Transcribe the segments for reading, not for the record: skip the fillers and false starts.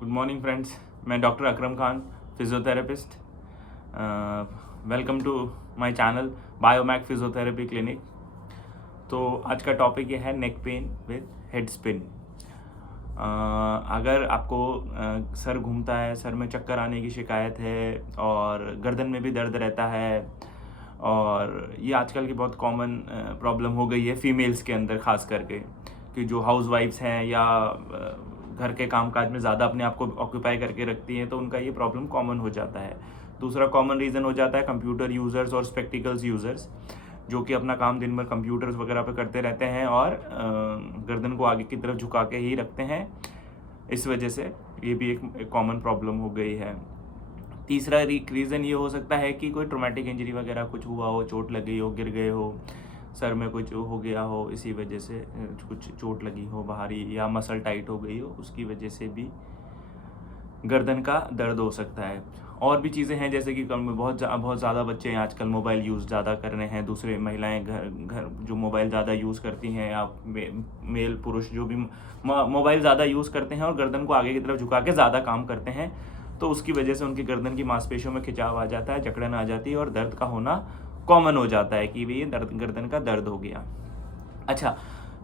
Good morning friends, मैं doctor Akram Khan, physiotherapist. Welcome to my channel Biomac physiotherapy clinic. तो आज का टॉपिक ये है neck pain with head spin. अगर आपको सर घूमता है, सर में चक्कर आने की शिकायत है और गर्दन में भी दर्द रहता है, और ये आजकल की बहुत कॉमन प्रॉब्लम हो गई है फीमेल्स के अंदर, ख़ास करके कि जो हाउस वाइफ्स हैं या घर के कामकाज में ज़्यादा अपने आप को ऑक्यूपाई करके रखती हैं, तो उनका ये प्रॉब्लम कॉमन हो जाता है। दूसरा कॉमन रीज़न हो जाता है कंप्यूटर यूज़र्स और स्पेक्टिकल्स यूज़र्स, जो कि अपना काम दिन भर कंप्यूटर्स वगैरह पे करते रहते हैं और गर्दन को आगे की तरफ झुका के ही रखते हैं। इस वजह से ये भी एक कॉमन प्रॉब्लम हो गई है। तीसरा रीज़न ये हो सकता है कि कोई ट्रोमेटिक इंजरी वगैरह कुछ हुआ हो, चोट लग गई हो, गिर गए हो, सर में कुछ हो गया हो, इसी वजह से कुछ चोट लगी हो बाहरी, या मसल टाइट हो गई हो, उसकी वजह से भी गर्दन का दर्द हो सकता है। और भी चीज़ें हैं, जैसे कि बहुत ज़्यादा बच्चे आजकल मोबाइल यूज़ ज़्यादा कर रहे हैं, दूसरे महिलाएं घर जो मोबाइल ज़्यादा यूज़ करती हैं, या मेल पुरुष जो भी मोबाइल ज़्यादा यूज़ करते हैं और गर्दन को आगे की तरफ झुका के ज़्यादा काम करते हैं, तो उसकी वजह से उनकी गर्दन की मांसपेशियों में खिंचाव आ जाता है, जकड़न आ जाती है और दर्द का होना कॉमन हो जाता है कि ये गर्दन का दर्द हो गया। अच्छा,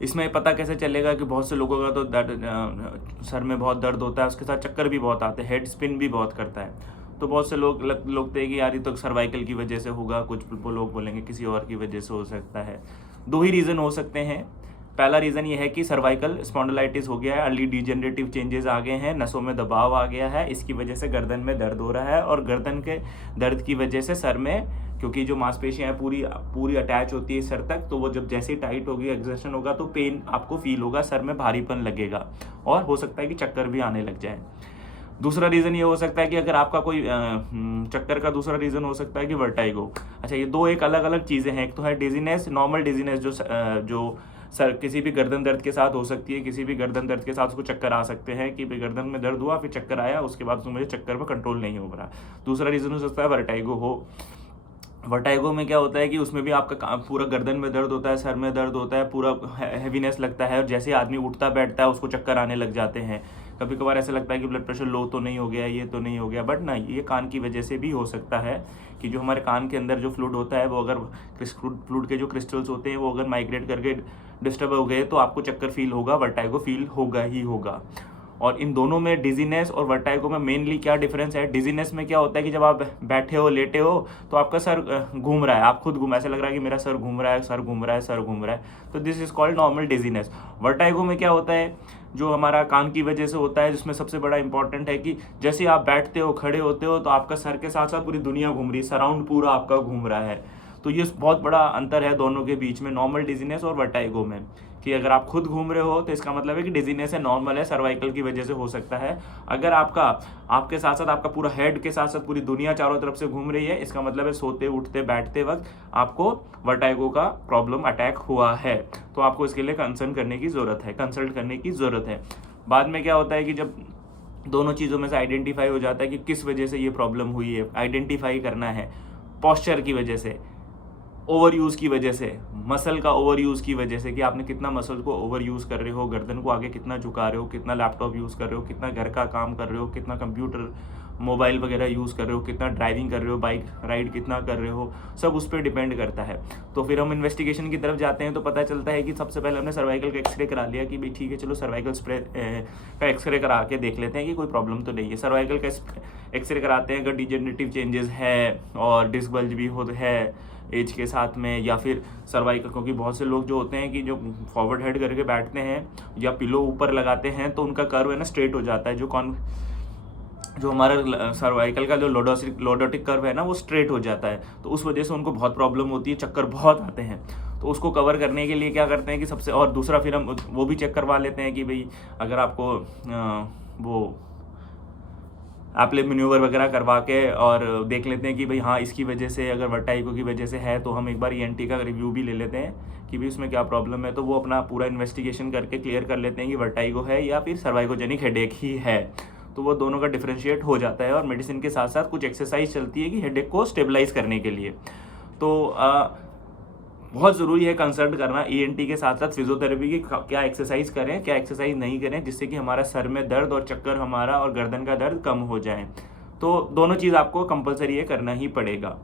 इसमें पता कैसे चलेगा कि बहुत से लोगों का तो दर्द, सर में बहुत दर्द होता है, उसके साथ चक्कर भी बहुत आते हैं, हेड स्पिन भी बहुत करता है। तो बहुत से लोग लगते हैं कि यार ये तो सर्वाइकल की वजह से होगा, कुछ लोग बोलेंगे किसी और की वजह से हो सकता है। दो ही रीज़न हो सकते हैं। पहला रीज़न ये है कि सर्वाइकल स्पॉन्डिलाइटिस हो गया है, अर्ली डिजेनरेटिव चेंजेस आ गए हैं, नसों में दबाव आ गया है, इसकी वजह से गर्दन में दर्द हो रहा है, और गर्दन के दर्द की वजह से सर में, क्योंकि जो मांसपेशियां हैं पूरी अटैच होती है सर तक, तो वो जब जैसे ही टाइट होगी, एक्सर्शन होगा, तो पेन आपको फील होगा, सर में भारीपन लगेगा और हो सकता है कि चक्कर भी आने लग जाए। दूसरा रीज़न ये हो सकता है कि अगर आपका कोई चक्कर का दूसरा रीज़न हो सकता है कि वर्टाइगो। अच्छा, ये दो एक अलग अलग चीज़ें हैं। एक तो है डिजीनेस, नॉर्मल डिजीनेस, जो सर किसी भी गर्दन दर्द के साथ हो सकती है, किसी भी गर्दन दर्द के साथ उसको चक्कर आ सकते हैं कि भाई गर्दन में दर्द हुआ, फिर चक्कर आया, उसके बाद मुझे चक्कर में कंट्रोल नहीं हो रहा। दूसरा रीज़न हो सकता है वर्टाइगो हो। वर्टाइगो में क्या होता है कि उसमें भी आपका पूरा गर्दन में दर्द होता है, सर में दर्द होता है, पूरा हैवीनेस लगता है, और जैसे आदमी उठता बैठता है उसको चक्कर आने लग जाते हैं। कभी कभार ऐसा लगता है कि ब्लड प्रेशर लो तो नहीं हो गया, ये तो नहीं हो गया, बट नहीं, ये कान की वजह से भी हो सकता है कि जो हमारे कान के अंदर जो फ्लूइड होता है, वो अगर फ्लूइड के जो क्रिस्टल्स होते हैं वो अगर माइग्रेट करके डिस्टर्ब हो गए तो आपको चक्कर फील होगा, वर्टाइगो फील होगा ही होगा। और इन दोनों में, डिजीनेस और वर्टाइगो में, मेनली क्या डिफरेंस है? डिजीनेस में क्या होता है कि जब आप बैठे हो, लेटे हो, तो आपका सर घूम रहा है, आप खुद घूम, ऐसा लग रहा है कि मेरा सर घूम रहा है, सर घूम रहा है, सर घूम रहा है, तो this is called normal dizziness. Vertigo में क्या होता है, जो हमारा कान की वजह से होता है, जिसमें सबसे बड़ा इंपॉर्टेंट है कि जैसे आप बैठते हो, खड़े होते हो, तो आपका सर के साथ साथ पूरी दुनिया घूम रही है, सराउंड पूरा आपका घूम रहा है। तो ये बहुत बड़ा अंतर है दोनों के बीच में, नॉर्मल डिजीनेस और वर्टाइगो में, कि अगर आप खुद घूम रहे हो तो इसका मतलब है कि डिजीनेस है, नॉर्मल है, सर्वाइकल की वजह से हो सकता है। अगर आपके साथ साथ आपका पूरा हेड के साथ साथ पूरी दुनिया चारों तरफ से घूम रही है, इसका मतलब है सोते उठते बैठते वक्त आपको वर्टाइगो का प्रॉब्लम अटैक हुआ है, तो आपको इसके लिए कंसल्ट करने की ज़रूरत है। बाद में क्या होता है कि जब दोनों चीज़ों में से आइडेंटिफाई हो जाता है कि किस वजह से ये प्रॉब्लम हुई है, आइडेंटिफाई करना है। पॉस्चर की वजह से, ओवर यूज़ की वजह से, मसल का ओवर यूज़ की वजह से, कि आपने कितना मसल को ओवर यूज़ कर रहे हो, गर्दन को आगे कितना झुका रहे हो, कितना लैपटॉप यूज़ कर रहे हो, कितना घर का काम कर रहे हो, कितना कंप्यूटर मोबाइल वगैरह यूज़ कर रहे हो, कितना ड्राइविंग कर रहे हो, बाइक राइड कितना कर रहे हो, सब उस पर डिपेंड करता है। तो फिर हम इन्वेस्टिगेशन की तरफ जाते हैं, तो पता चलता है कि सबसे पहले हमने सर्वाइकल का एक्सरे करा लिया कि भाई ठीक है, चलो सर्वाइकल का एक्सरे करा के देख लेते हैं कि कोई प्रॉब्लम तो नहीं है। सर्वाइकल का एक्सरे कराते हैं, अगर डिजेनरेटिव चेंजेस है और डिस्क बल्ज भी हो है एज के साथ में, या फिर सर्वाइकल, क्योंकि बहुत से लोग जो होते हैं कि जो फॉरवर्ड हेड करके बैठते हैं या पिलो ऊपर लगाते हैं, तो उनका कर्व है ना स्ट्रेट हो जाता है, जो हमारा सर्वाइकल का जो लोडोटिक कर्व है ना, वो स्ट्रेट हो जाता है, तो उस वजह से उनको बहुत प्रॉब्लम होती है, चक्कर बहुत आते हैं। तो उसको कवर करने के लिए क्या करते हैं कि सबसे, और दूसरा फिर हम वो भी चेक करवा लेते हैं कि भाई अगर आपको वो एप्ले मैन्यूवर वगैरह करवा के और देख लेते हैं कि भाई हाँ, इसकी वजह से, अगर वर्टाइगो की वजह से है, तो हम एक बार ईएनटी का रिव्यू भी ले लेते हैं कि भाई उसमें क्या प्रॉब्लम है, तो वो अपना पूरा इन्वेस्टिगेशन करके क्लियर कर लेते हैं कि वर्टाइगो है या फिर सर्वाइकोजेनिक हेडेक ही है। तो वो दोनों का डिफरेंशिएट हो जाता है, और मेडिसिन के साथ साथ कुछ एक्सरसाइज चलती है कि हेडेक को स्टेबलाइज करने के लिए। तो बहुत ज़रूरी है कंसल्ट करना ईएनटी के साथ साथ फिजियोथेरेपी की, क्या एक्सरसाइज करें क्या एक्सरसाइज नहीं करें जिससे कि हमारा सर में दर्द और चक्कर हमारा और गर्दन का दर्द कम हो जाए। तो दोनों चीज़ आपको कंपलसरी है, करना ही पड़ेगा।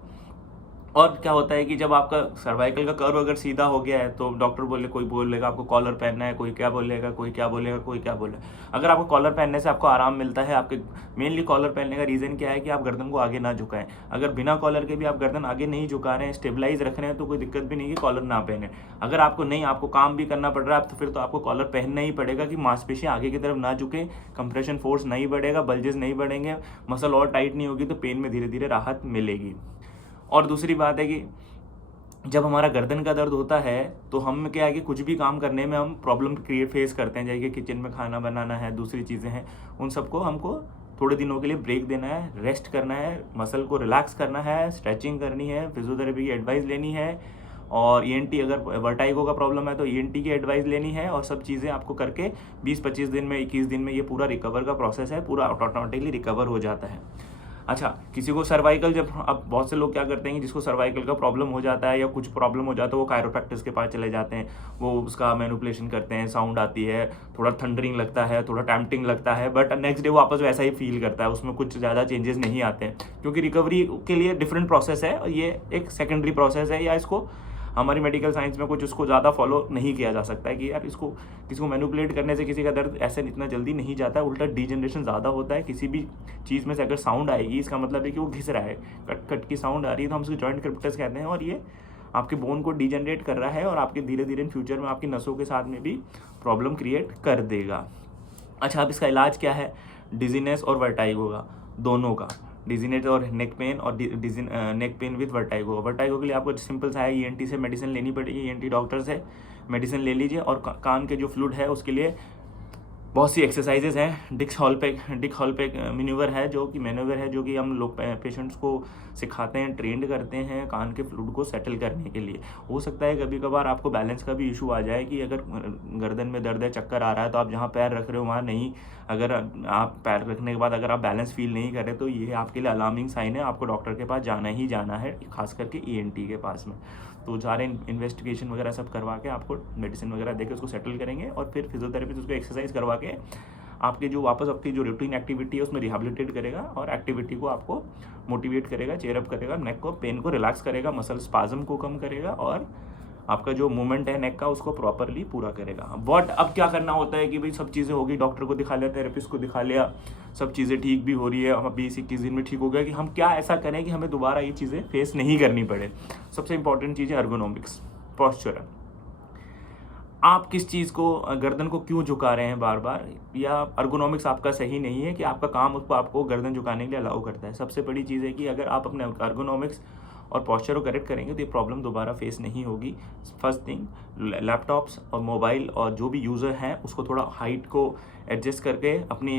और क्या होता है कि जब आपका सर्वाइकल का कर्व अगर सीधा हो गया है तो डॉक्टर बोले, कोई बोलेगा आपको कॉलर पहनना है, कोई क्या बोलेगा, कोई क्या बोलेगा, कोई क्या बोलेगा। अगर आपको कॉलर पहनने से आपको आराम मिलता है, आपके मेनली कॉलर पहनने का रीज़न क्या है कि आप गर्दन को आगे ना झुकाएं। अगर बिना कॉलर के भी आप गर्दन आगे नहीं झुका रहे हैं, स्टेबलाइज रख रहे हैं, तो कोई दिक्कत भी नहीं कि कॉलर ना पहने। अगर आपको नहीं, आपको काम भी करना पड़ रहा है तो फिर तो आपको कॉलर पहनना ही पड़ेगा कि मांसपेशियाँ आगे की तरफ ना झुके, कंप्रेशन फोर्स नहीं बढ़ेगा, बल्जेस नहीं बढ़ेंगे, मसल और टाइट नहीं होगी, तो पेन में धीरे धीरे राहत मिलेगी। और दूसरी बात है कि जब हमारा गर्दन का दर्द होता है तो हम क्या है कि कुछ भी काम करने में हम प्रॉब्लम फेस करते हैं, जैसे कि किचन में खाना बनाना है, दूसरी चीज़ें हैं, उन सबको हमको थोड़े दिनों के लिए ब्रेक देना है, रेस्ट करना है, मसल को रिलैक्स करना है, स्ट्रेचिंग करनी है, फिजियोथेरेपी की एडवाइस लेनी है, और ईएनटी अगर वर्टाइगो का प्रॉब्लम है तो ईएनटी की एडवाइस लेनी है, और सब चीज़ें आपको करके 20-25 दिन में, 21 दिन में ये पूरा रिकवर का प्रोसेस है, पूरा ऑटोमेटिकली रिकवर हो जाता है। अच्छा, किसी को सर्वाइकल, जब अब बहुत से लोग क्या करते हैं कि जिसको सर्वाइकल का प्रॉब्लम हो जाता है या कुछ प्रॉब्लम हो जाता है, वो कायरोप्रैक्टिस के पास चले जाते हैं, वो उसका मैनिपुलेशन करते हैं, साउंड आती है, थोड़ा थंडरिंग लगता है, थोड़ा टैम्पटिंग लगता है, बट नेक्स्ट डे वो वापस वैसा ही फील करता है, उसमें कुछ ज़्यादा चेंजेस नहीं आते हैं, क्योंकि रिकवरी के लिए डिफरेंट प्रोसेस है और ये एक सेकेंडरी प्रोसेस है, या इसको हमारी मेडिकल साइंस में कुछ उसको ज़्यादा फॉलो नहीं किया जा सकता है कि यार इसको, किसी को मैनिपुलेट करने से किसी का दर्द ऐसे इतना जल्दी नहीं जाता है, उल्टा डीजनरेशन ज़्यादा होता है। किसी भी चीज़ में से अगर साउंड आएगी, इसका मतलब है कि वो घिस रहा है, कट कट की साउंड आ रही है, तो हम उसको जॉइंट क्रिप्टस कहते हैं, और ये आपके बोन को डीजनरेट कर रहा है और आपके धीरे धीरे इन फ्यूचर में आपकी नसों के साथ में भी प्रॉब्लम क्रिएट कर देगा। अच्छा, अब इसका इलाज क्या है? डिजीनेस और वर्टाइगो का, दोनों का, डिजीनेस और नेक पेन, और नेक पेन विद वर्टाइगो। वर्टाइगो के लिए आपको सिंपल सा है, ईएनटी से मेडिसिन लेनी पड़ेगी, ईएनटी डॉक्टर से मेडिसिन ले लीजिए, और कान के जो फ्लूइड है उसके लिए बहुत सी एक्सरसाइजेज हैं। डिक हॉलपेक मैन्यूवर है, जो कि हम लोग पेशेंट्स को सिखाते हैं, ट्रेंड करते हैं कान के फ्लूइड को सेटल करने के लिए। हो सकता है कभी कभार आपको बैलेंस का भी इशू आ जाए कि अगर गर्दन में दर्द है, चक्कर आ रहा है, तो आप जहाँ पैर रख रहे हो वहाँ नहीं, अगर आप पैर रखने के बाद अगर आप बैलेंस फील नहीं कर रहे, तो ये आपके लिए अलार्मिंग साइन है, आपको डॉक्टर के पास जाना ही जाना है, खास करके ईएनटी के पास में। तो सारे इन्वेस्टिगेशन वगैरह सब करवा के आपको मेडिसिन वगैरह देके उसको सेटल करेंगे, और फिर फिजियोथेरेपिस्ट उसको एक्सरसाइज करवा के आपके जो वापस आपकी जो रूटीन एक्टिविटी है उसमें रिहेबिलिटेट करेगा, और एक्टिविटी को आपको मोटिवेट करेगा, चेयरअप करेगा, नेक को, पेन को रिलैक्स करेगा, मसल स्पाज्म को कम करेगा, और आपका जो मूवमेंट है नेक का उसको प्रॉपरली पूरा करेगा। अब क्या करना होता है कि भाई सब चीज़ें होगी, डॉक्टर को दिखा लिया, थेरेपिस्ट को दिखा लिया, सब चीज़ें ठीक भी हो रही है, हम 20-21 दिन में ठीक हो गया, कि हम क्या ऐसा करें कि हमें दोबारा ये चीज़ें फेस नहीं करनी पड़े। सबसे इंपॉर्टेंट चीज़ है एर्गोनॉमिक्स, पोस्चर। आप किस चीज़ को, गर्दन को क्यों झुका रहे हैं बार बार, या एर्गोनॉमिक्स आपका सही नहीं है कि आपका काम उसको आपको गर्दन झुकाने के लिए अलाउ करता है। सबसे बड़ी चीज़ है कि अगर आप अपने एर्गोनॉमिक्स और पोस्चर को करेक्ट करेंगे तो ये प्रॉब्लम दोबारा फेस नहीं होगी। फर्स्ट थिंग, लैपटॉप्स और मोबाइल और जो भी यूज़र हैं उसको थोड़ा हाइट को एडजस्ट करके अपनी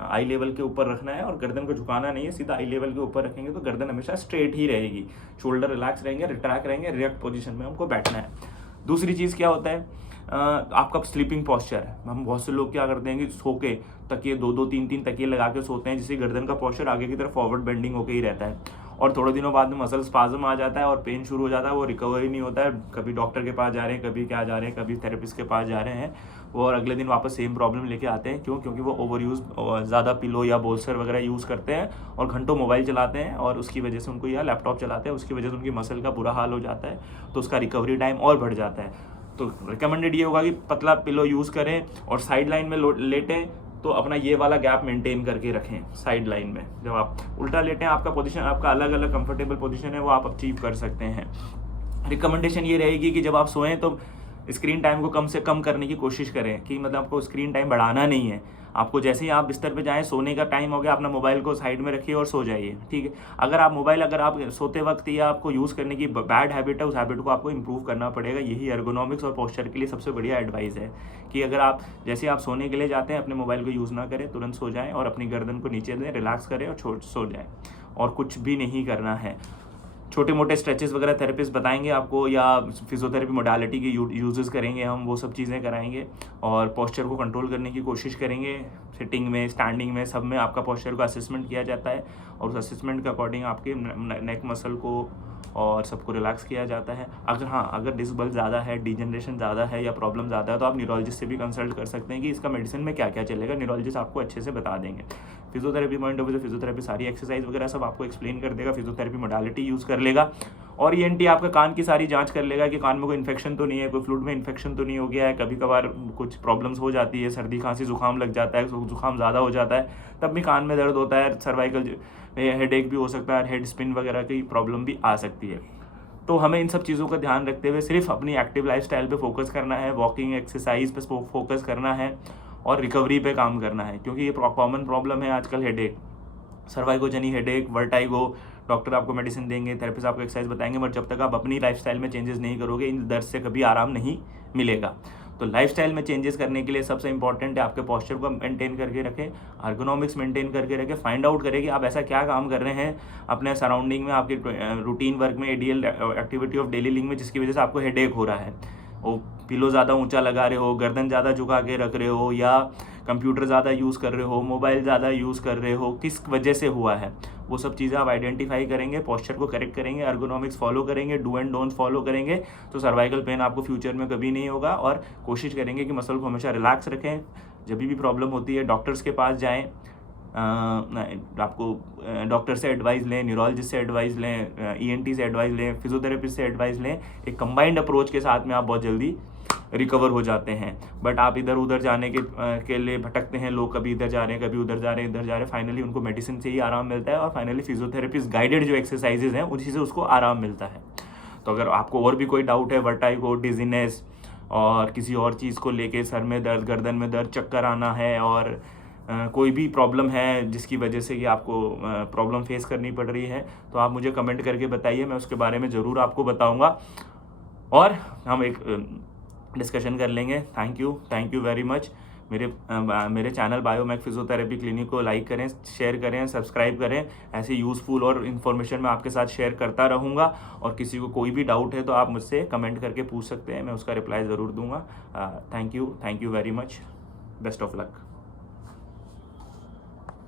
आई लेवल के ऊपर रखना है, और गर्दन को झुकाना नहीं है, सीधा आई लेवल के ऊपर रखेंगे तो गर्दन हमेशा स्ट्रेट ही रहेगी, शोल्डर रिलैक्स रहेंगे, रिट्रैक्ट रहेंगे, रिएक्ट पोजीशन में हमको बैठना है। दूसरी चीज़ क्या होता है, आपका स्लीपिंग पोस्चर है। हम बहुत से लोग क्या करते हैं कि सो के तकिए 2-2, 3-3 तकिए लगा के सोते हैं, जिससे गर्दन का पोस्चर आगे की तरफ फॉरवर्ड बेंडिंग होकर ही रहता है, और थोड़े दिनों बाद में मसल स्पाज्म आ जाता है और पेन शुरू हो जाता है, वो रिकवर ही नहीं होता है। कभी डॉक्टर के पास जा रहे हैं, कभी क्या जा रहे हैं, कभी थेरेपिस्ट के पास जा रहे हैं, और अगले दिन वापस सेम प्रॉब्लम लेके आते हैं। क्योंकि वो ओवर यूज़, ज़्यादा पिलो या बोल्स्टर वगैरह यूज़ करते हैं और घंटों मोबाइल चलाते हैं, और उसकी वजह से उनको, या लैपटॉप चलाते हैं, उसकी वजह से उनकी मसल का बुरा हाल हो जाता है, तो उसका रिकवरी टाइम और बढ़ जाता है। तो रिकमेंडेड ये होगा कि पतला पिलो यूज़ करें, और साइड लाइन में लेटें तो अपना ये वाला गैप मेंटेन करके रखें साइड लाइन में। जब आप उल्टा लेटें, आपका पोजीशन, आपका अलग अलग कंफर्टेबल पोजीशन है, वो आप अचीव कर सकते हैं। रिकमेंडेशन ये रहेगी कि जब आप सोएं तो स्क्रीन टाइम को कम से कम करने की कोशिश करें, कि मतलब आपको स्क्रीन टाइम बढ़ाना नहीं है। आपको जैसे ही आप बिस्तर पे जाएं, सोने का टाइम हो गया, अपना मोबाइल को साइड में रखिए और सो जाइए, ठीक है। अगर आप सोते वक्त या आपको यूज़ करने की बैड हैबिट है, उस हैबिट को आपको इंप्रूव करना पड़ेगा। यही एर्गोनॉमिक्स और पोस्चर के लिए सबसे बढ़िया एडवाइस है, कि अगर आप जैसे आप सोने के लिए जाते हैं, अपने मोबाइल को यूज़ ना करें, तुरंत सो जाएँ और अपनी गर्दन को नीचे दें, रिलैक्स करें और सो जाएँ, और कुछ भी नहीं करना है। छोटे मोटे स्ट्रेचेस वगैरह थेरेपिस्ट बताएंगे आपको, या फिजियोथेरेपी मोडालिटी के यूजेस करेंगे हम, वो सब चीज़ें कराएंगे, और पोस्चर को कंट्रोल करने की कोशिश करेंगे। सिटिंग में, स्टैंडिंग में, सब में आपका पोस्चर का असेसमेंट किया जाता है, और उस असेसमेंट के अकॉर्डिंग आपके नेक मसल को और सबको रिलैक्स किया जाता है। अगर डिस्क बल्ज ज़्यादा है, डिजनरेशन ज़्यादा है या प्रॉब्लम ज़्यादा है तो आप न्यूरोलॉजिस्ट से भी कंसल्ट कर सकते हैं कि इसका मेडिसिन में क्या क्या चलेगा। न्यूरोलॉजिस्ट आपको अच्छे से बता देंगे। फिजियोथेरेपी पॉइंट ऑफ व्यू से फिजियोथेरेपी सारी एक्सरसाइज वगैरह सब आपको एक्सप्लेन कर देगा, फिजियोथेरेपी मोडालिटी यूज़ कर लेगा। और ENT आपका कान की सारी जांच कर लेगा कि कान में कोई इन्फेक्शन तो नहीं है, कोई फ्लूइड में इन्फेक्शन तो नहीं हो गया है। कभी कभार कुछ प्रॉब्लम्स हो जाती है, सर्दी खांसी जुकाम लग जाता है, जुकाम ज़्यादा हो जाता है, तब भी कान में दर्द होता है, सर्वाइकल हेडेक भी हो सकता है, हेड स्पिन वगैरह की प्रॉब्लम भी आ सकती है। तो हमें इन सब चीज़ों का ध्यान रखते हुए सिर्फ अपनी एक्टिव लाइफस्टाइल पे फोकस करना है, वॉकिंग एक्सरसाइज पे फोकस करना है और रिकवरी पे काम करना है, क्योंकि ये कॉमन प्रॉब्लम है आजकल हेडेक, सर्वाइकोजेनी हेडेक, वर्टाइगो। डॉक्टर आपको मेडिसिन देंगे, थेरेपिस्ट आपको एक्सरसाइज बताएंगे, बट जब तक आप अपनी लाइफस्टाइल में चेंजेस नहीं करोगे इन दर्द से कभी आराम नहीं मिलेगा। तो लाइफस्टाइल में चेंजेस करने के लिए सबसे इंपॉर्टेंट है आपके पोस्चर को मेंटेन करके रखें, एर्गोनॉमिक्स मेंटेन करके रखें, फाइंड आउट करें कि आप ऐसा क्या काम कर रहे हैं अपने सराउंडिंग में, आपके रूटीन वर्क में, ADL activity of daily living में, जिसकी वजह से आपको हेडेक हो रहा है। वो पिलो ज़्यादा ऊंचा लगा रहे हो, गर्दन ज़्यादा झुका के रख रहे हो, या कंप्यूटर ज़्यादा यूज़ कर रहे हो, मोबाइल ज़्यादा यूज़ कर रहे हो, किस वजह से हुआ है, वो सब चीज़ें आप आइडेंटिफाई करेंगे, पोस्चर को करेक्ट करेंगे, एर्गोनॉमिक्स फॉलो करेंगे, डू एंड डोंट फॉलो करेंगे, तो सर्वाइकल पेन आपको फ्यूचर में कभी नहीं होगा। और कोशिश करेंगे कि मसल को हमेशा रिलैक्स रखें। जब भी प्रॉब्लम होती है डॉक्टर्स के पास जाएँ, आपको डॉक्टर से एडवाइस लें, न्यूरोलॉजिस्ट से एडवाइस लें, ENT से एडवाइस लें, फिजियोथेरेपिस्ट से एडवाइस लें। एक कंबाइंड अप्रोच के साथ में आप बहुत जल्दी रिकवर हो जाते हैं। बट आप इधर उधर जाने के लिए भटकते हैं, लोग कभी इधर जा रहे हैं, कभी उधर जा रहे हैं, इधर जा रहे हैं, फाइनली उनको मेडिसिन से ही आराम मिलता है और फाइनली फिजियोथेरेपिस्ट गाइडेड जो एक्सरसाइजेज हैं उसी से उसको आराम मिलता है। तो अगर आपको और भी कोई डाउट है, वर्टाइगो, डिजीनेस और किसी और चीज़ को लेके, सर में दर्द, गर्दन में दर्द, चक्कर आना है और कोई भी प्रॉब्लम है जिसकी वजह से कि आपको प्रॉब्लम फेस करनी पड़ रही है, तो आप मुझे कमेंट करके बताइए, मैं उसके बारे में ज़रूर आपको बताऊंगा और हम एक डिस्कशन कर लेंगे। Thank you very much. मेरे चैनल बायोमैक फिजियोथेरेपी क्लिनिक को लाइक करें, शेयर करें, सब्सक्राइब करें। ऐसे यूज़फुल और इन्फॉर्मेशन मैं आपके साथ शेयर करता रहूँगा और किसी को कोई भी डाउट है तो आप मुझसे कमेंट करके पूछ सकते हैं, मैं उसका रिप्लाई ज़रूर दूँगा। Thank you very much. Best of luck.